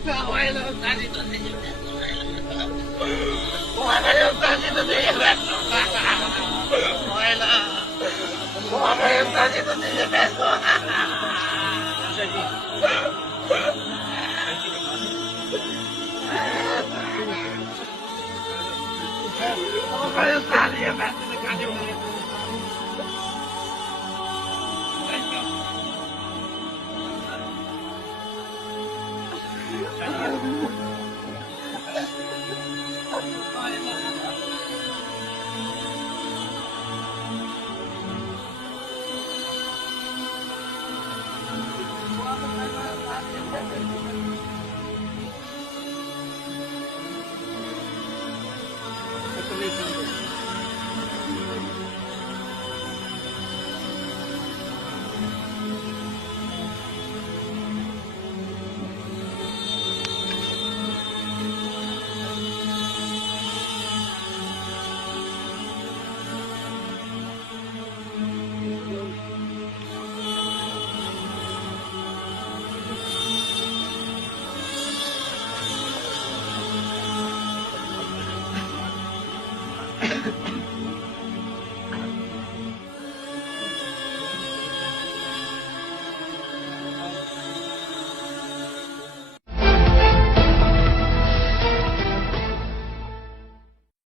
Okay lang, nandito din yung kuha kayo, nandito din yung okay lang. Kuha kayo, nandito din yung beso. Kuha kayo, sali yung beso na kanyo. Thank you.